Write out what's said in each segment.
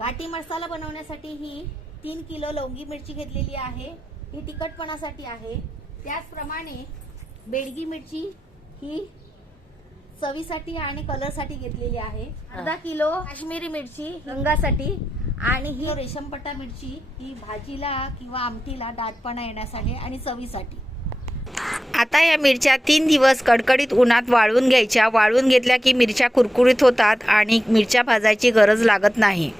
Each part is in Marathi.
घाटी मसाला बनवण्यासाठी ही 3 किलो लवंगी मिरची घेतलेली आहे। ही तिखटपणासाठी आहे। त्याचप्रमाणे बेडगी मिरची ही चवीसाठी आणि कलरसाठी घेतलेली आहे। अर्धा किलो काश्मीरी मिरची हिंगासाठी आणि ही रेशमपट्टा मिरची ही भाजीला किंवा आमटीला दाटपणा येण्यासाठी आणि चवीसाठी। आता या मिरच्या 3 दिवस कडकडीत उन्हात वाळवून घ्यायच्या। वाळवून घेतल्या की मिरच्या कुरकुरीत होतात आणि मिरच्या भाजायची गरज लागत नाही।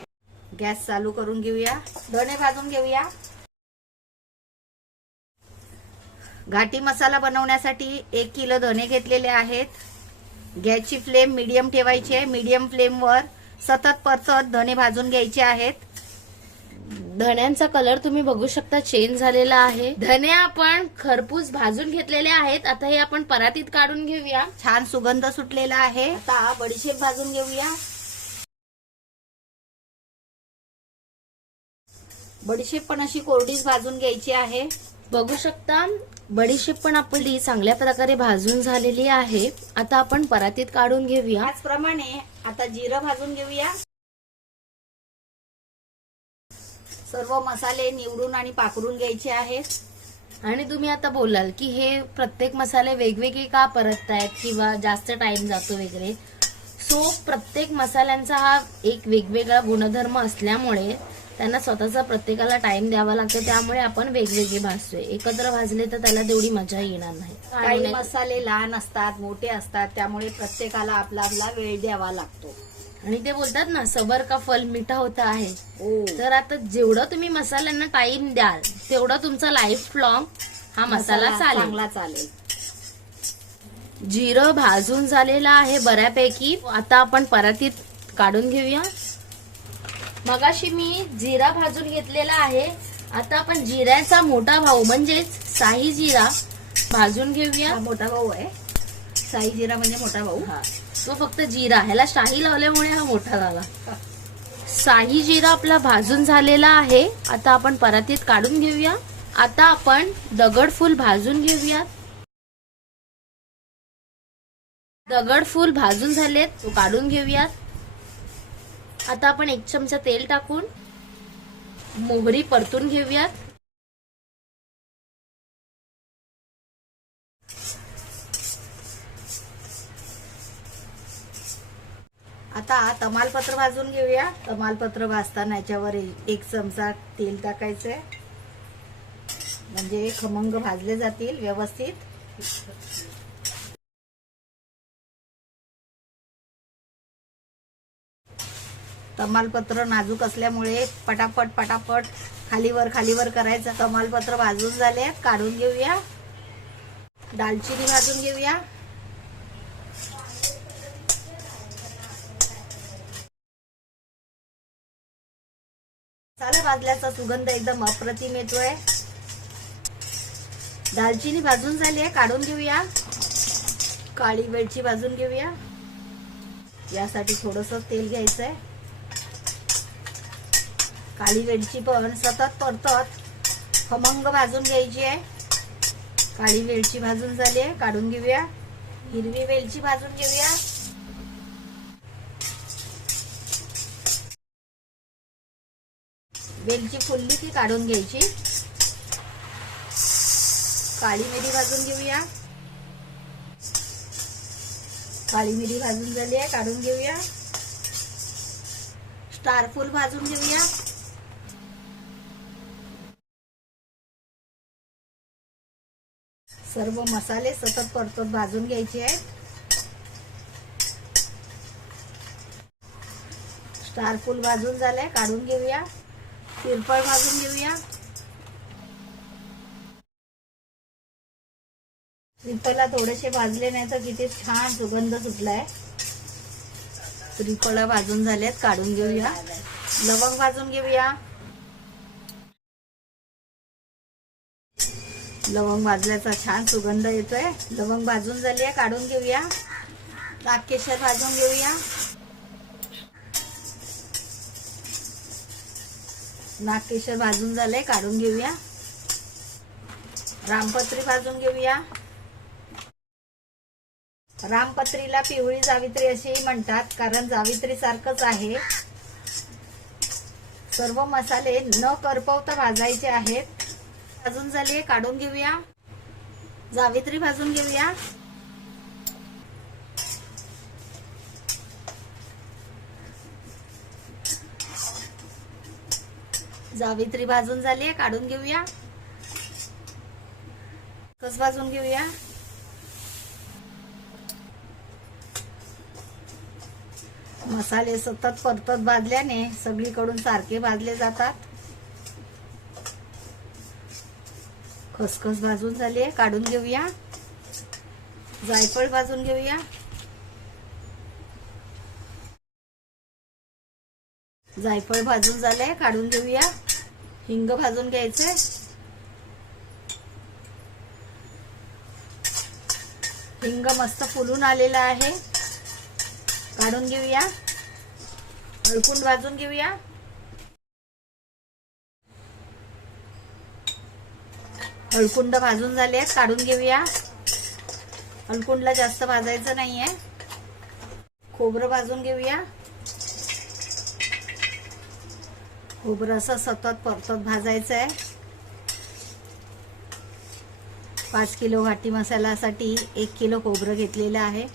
गॅस चालू करून घेऊया। धणे भाजून घेऊया। घाटी मसाला बनवण्यासाठी 1 किलो धणे घेतलेले आहेत। गॅसची फ्लेम मीडियम ठेवायची आहे। मीडियम फ्लेमवर सतत परतत धणे भाजून घ्यायचे आहेत। धण्यांचा कलर तुम्ही बघू शकता चेंज झालेला आहे। धणे आपण खरपूस भाजून घेतलेले आहेत। आता हे आपण परातीत काढून घेऊया। छान सुगंध सुटलेला आहे। आता बडीशेप भाजून घेऊया। बडीशेप पण अशी कोरडीच भाजून घ्यायची आहे। बघू शकता बडीशेप पण आपली चांगल्या प्रकारे भाजून झालेली आहे। आता आपण परातीत काढून घेऊया। त्याचप्रमाणे आता जिरं भाजून घेऊया। सर्व मसाले निवडून आणि पाकडून घ्यायचे आहेत। आणि तुम्ही आता बोलाल की हे प्रत्येक मसाले वेगवेगळे का परततायत किंवा जास्त टाइम जातो वगैरे। सो प्रत्येक मसाल्यांचा हा एक वेगवेगळा गुणधर्म असल्यामुळे त्यांना स्वतःचा प्रत्येकाला टाइम द्यावा लागतो। त्यामुळे आपण वेगवेगळे भाजतोय। एकत्र भाजले तर त्याला तेवढी मजा येणार नाही। काही मसाले लहान असतात, मोठे असतात, त्यामुळे प्रत्येकाला आपला आपला वेळ द्यावा लागतो। आणि ते बोलतात ना सबर का फल मिठा होता आहे। हो, तर आता जेवढं तुम्ही मसाल्यांना टाइम द्याल तेवढा तुमचा लाईफ लॉंग हा मसाला चांगला चालेल। जिरं भाजून झालेला आहे बऱ्यापैकी। आता आपण परातीत काढून घेऊया। मगाशी मी जिरा भाजून घेतलेला आहे। आता आपण जिऱ्याचा मोठा भाऊ म्हणजेच शाही जिरा भाजून घेऊया। हा मोठा भाऊ आहे। शाही जिरा म्हणजे मोठा भाऊ। हा तो फक्त जिरा, ह्याला शाही लावल्यामुळे हा मोठा झाला। शाही जिरा आपला भाजून झालेला आहे। आता आपण परातीत काढून घेऊया। आता आपण दगडफूल भाजून घेऊया। दगडफूल भाजून झालेत, तो काढून घेऊयात। आता आपण 1 चमचा तेल टाकून मोहरी परतून घेऊयात। आता तमालपत्र भाजून घेऊया। तमालपत्र भाजताना याच्यावर 1 चमचा तेल टाकायचंय, म्हणजे खमंग भाजले जातील व्यवस्थित। तमालपत्र नाजूक असल्यामुळे पटापट पटापट खालीवर करायचं। तमालपत्र भाजून झाले, काढून घेऊया। दालचिनी भाजून घेऊया। मसाला भाजल्याचा सुगंध एकदम अप्रतिम येतोय। दालचिनी भाजून झाली आहे, काढून घेऊया। काळी वेलची भाजून घेऊया। यासाठी थोडंसं तेल घ्यायचंय। काळी वेलची पण सतत परतत खमंग भाजून घ्यायची आहे। काळी वेलची भाजून झाली आहे, काढून घेऊया। हिरवी वेलची भाजून घेऊया। वेलची फुलली की काढून घ्यायची। काळी मिरी भाजून घेऊया। काळी मिरी भाजून झाली आहे, काढून घेऊया। स्टार फूल भाजून घेऊया। सर्व मसाले सतत परतत भाजून घ्यायचे आहेत। स्टार फूल भाजून झालंय, काढून घेऊया। तिरपळ भाजून घेऊया। त्रिफळा थोडेसे भाजले नाही तर किती छान सुगंध सुटलाय। त्रिफळा भाजून झालेत, काढून घेऊया। लवंग भाजून घेऊया। लवंग भाजल्याचा छान सुगंध येतोय। लवंग भाजून झाली आहे, काढून घेऊया। नागकेशर भाजून घेऊया। नागकेशर भाजून झालंय, काढून घेऊया। रामपत्री भाजून घेऊया। रामपत्रीला पिवळी जावित्री असेही म्हणतात, कारण जावित्री सारखंच आहे। सर्व मसाले न करपवता भाजायचे आहेत. भाजून झाले, काढून घेऊया. जावित्री भाजून घेऊया. जावित्री भाजून झाली, काढून घेऊया. कस भाजून घेऊया. मसाले सतत परतत भाजल्याने सगळीकडून सारखे भाजले जातात. खसखस भाजून झाली, काढून घेऊया. जायफळ भाजून घेऊया. जायफळ भाजून झाले, काढून घेऊया. हिंग भाजून घ्यायचे. हिंग मस्त फुलून आलेला आहे, काढून घेऊया. हळकुंड भाजून घेऊया. हळकुंड भाजून झाले, काढून घेऊया. हळकुंडला जास्त भाजायचं नाहीये. खोबरं भाजून घेऊया. खोबरं असं सतत परतत भाजायचं आहे. 5 किलो घाटी मसाल्यासाठी 1 किलो खोबरं घेतलेलं आहे.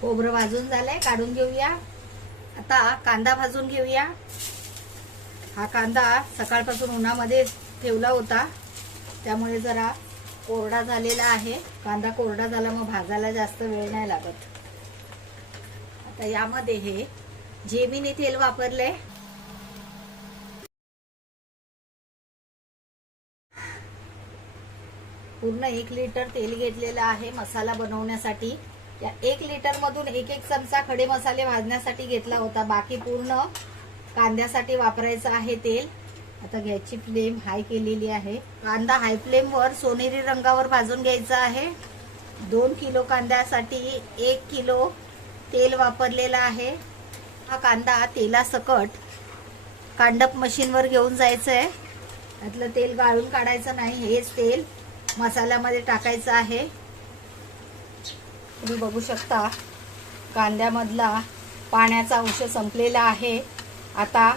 खोबरं भाजून झालंय, काढून घेऊया. आता कांदा भाजून घेऊया. हा कांदा सकाळपासून उन्हामध्ये ठेवला होता, त्यामुळे जरा कोरडा झालेला आहे. कांदा कोरडा झाला मग भाजायला जास्त वेळ नाही लागत. आता यामध्ये हे जेमिनी तेल वापरले. पूर्ण 1 लिटर तेल घेतलेलं आहे मसाला बनवण्यासाठी. या 1 लिटर मधून 1 चमचा खडे मसाले भाजण्यासाठी घेतला होता. बाकी पूर्ण कांद्यासाठी वापरायचं आहे तेल. आता गॅसची फ्लेम हाय केलेली आहे. कांदा हाय फ्लेम वर सोनेरी रंगावर भाजून घ्यायचा आहे. 2 किलो कांद्यासाठी 1 किलो तेल वापरलेलं आहे. हा कांदा तेलासकट कांडप मशीनवर घेऊन जायचं आहे. त्यातलं तेल गाळून काढायचं नाही. हेच तेल मसाल्यामध्ये टाकायचं आहे. तुम्ही बघू शकता कांद्यामधला पाण्याचा अंश संपलेला आहे. आता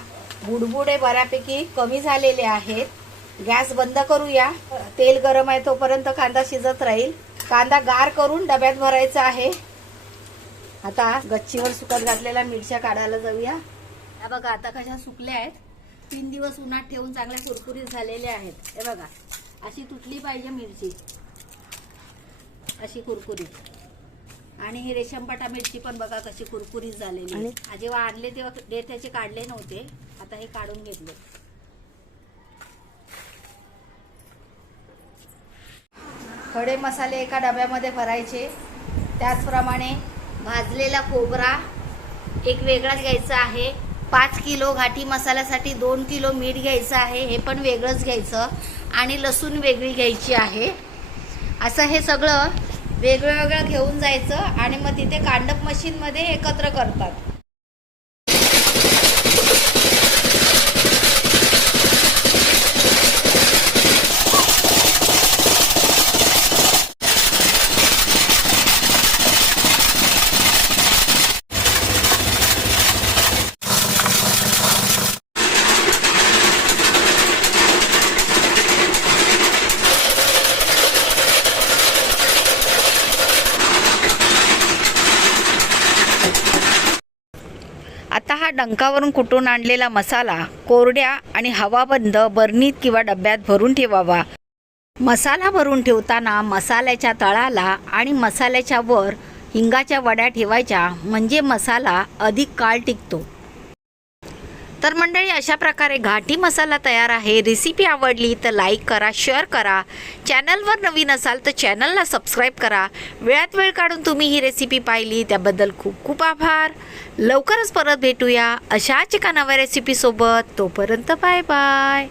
बुडबुडे बऱ्यापैकी कमी झालेले आहेत. गॅस बंद करूया. तेल गरम आहे तोपर्यंत कांदा शिजत राहील. कांदा गार करून डब्यात भरायचा आहे. आता गच्चीवर सुकत घातलेल्या मिरच्या काढायला जाऊया. हा बघा आता कशा सुकल्या आहेत. 3 दिवस उन्हात ठेवून चांगल्या कुरकुरीत झालेल्या आहेत. हे बघा अशी तुटली पाहिजे मिरची, अशी कुरकुरीत. आणि ही रेशमपाटा मिरची पण बघा कशी कुरकुरीत झालेली आहे. जेव्हा आणले तेव्हा त्याचे काढले नव्हते, आता हे काढून घेतले. खडे मसाले एका डब्यामध्ये भरायचे. त्याचप्रमाणे भाजलेला खोबरा एक वेगळाच घ्यायचा आहे. 5 किलो घाटी मसाल्यासाठी 2 किलो मीठ घ्यायचं आहे, हे पण वेगळंच घ्यायचं. आणि लसूण वेगळी घ्यायची आहे. असं हे सगळं वेगवेगळं घेऊन जायचं आणि मग तिथे कांडप मशीनमध्ये एकत्र करतात. आता हा डंकावरून कुटून आणलेला मसाला कोरड्या आणि हवाबंद बरणीत किंवा डब्यात भरून ठेवावा. मसाला भरून ठेवताना मसाल्याच्या तळाला आणि मसाल्याच्या वर हिंगाच्या वड्या ठेवायच्या, म्हणजे मसाला अधिक काळ टिकतो. तर मंडळी अशा प्रकारे घाटी मसाला तयार आहे. रेसिपी आवडली तर लाईक करा, शेअर करा. चॅनलवर नवीन असाल तर चॅनलला सबस्क्राईब करा. वेळात वेळ काढून तुम्ही ही रेसिपी पाहिली त्याबद्दल खूप खूप आभार. लवकरच परत भेटूया अशाच एका नव्या रेसिपीसोबत. तोपर्यंत बाय बाय.